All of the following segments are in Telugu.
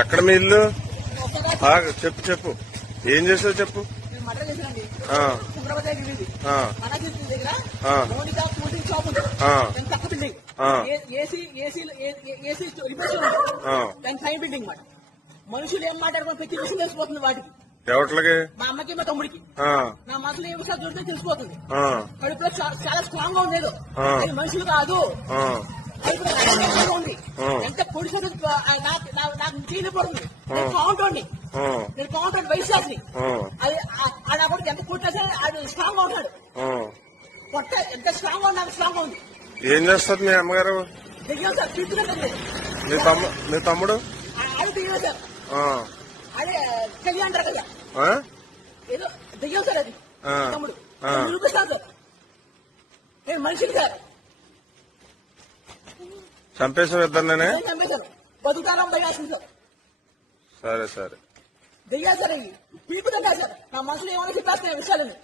ఎక్కడ మీ ఇల్లు? చెప్పు చెప్పు, ఏం చేసావు చెప్పు. మనుషులు ఏం మాట్లాడుకుని ప్రతి విషయం తెలిసిపోతుంది వాటికి. ఎవట్లకి? మా అమ్మకి మా తమ్ముడికి నా మనసులో ఏ విషయాలు చూస్తే తెలిసిపోతుంది. కడుపులో చాలా స్ట్రాంగ్ గా ఉండేది. అది మనుషులు కాదు. ఉంది ఎంత పొడిచి నాకు చేయలేకపోతుంది. నేను కౌంటోండి, నేను కౌంటర్ వైశాస్ని. అది ఆ కూడా ఎంత కుట్టే అది స్ట్రాంగ్ గా ఉంటాడు. పొట్ట ఎంత స్ట్రాంగ్ గా నాకు స్ట్రాంగ్ గా ఉంది. ఏం చేస్తారు మీ అమ్మగారు? దిగాం సార్, తీసుకుని మీ తమ్ముడు అది దిగాం సార్. అదే కళ్యాణ్ అంటారు కదా, ఏదో దిగాం సార్. అది తమ్ముడు నిరూపిస్తాను సార్. నేను మనిషిని సార్. చంపేశారు ఇద్దరినే? చంపేశాను. బతుకుతారం భయాసింది సార్. సరే సరే దిగా సార్. అవి పీకుతుంటా సార్. నా మనసులో ఏమైనా చెప్పేస్తున్నాయి విషయాలని.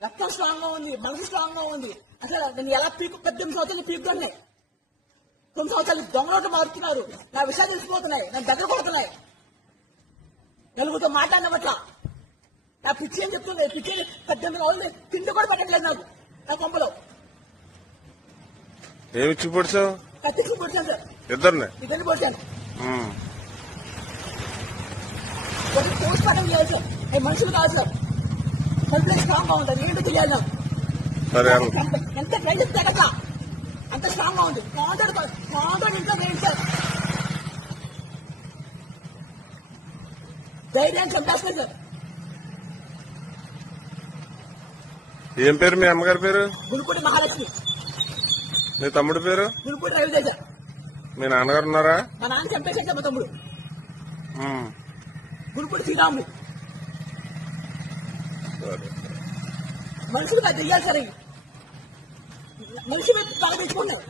రక్తం స్ట్రాంగ్ గా ఉంది, మనసు స్ట్రాంగ్ గా ఉంది. అసలు నేను ఎలా 18 సంవత్సరాలు పీకుతున్నాయి. 9 సంవత్సరాలు దొంగలోటు మారుతున్నారు. నా విషయాలు తెలిసిపోతున్నాయి, నన్ను దగ్గర కొడుతున్నాయి. నలుగురితో మాట్లాడిన పట్ల నా పిచ్చి అని చెప్తుంది. పిచ్చి 18 రోజులు తిండి కూడా పెట్టట్లేదు నాకు. నా కొంపలో ఏమిచ్చి పొడిచావు? కత్తికి పొడిచాను సార్. ఇద్దరిని పొడిచాను. ఒకటి పోస్ట్ మార్టం చేయాలి సార్. మనుషులు కాదు సార్. కడుపులో స్ట్రాంగ్ గా ఉంటుంది. ఏంటో తెలియాలి నాకు. ఎంత ట్రై చెప్తే కదా అంత స్ట్రాంగ్ గా ఉంది. కాంటాడు ఇంట్లో వేయండి సార్. ధైర్యాన్ని చంపేస్తాయి సార్. ఏం పేరు మీ అమ్మగారి పేరు? గురుపూడి మహాలక్ష్మి. మీ తమ్ముడి పేరు? గురుపూడి రవితేజ. మీ నాన్నగారు ఉన్నారా? మా నాన్న చంపేశారు మా తమ్ముడు. గురుపూడి శ్రీరాముడు. మనుషులు దిగాలి సార్. మనిషి మీద తల పెట్టుకున్నారు.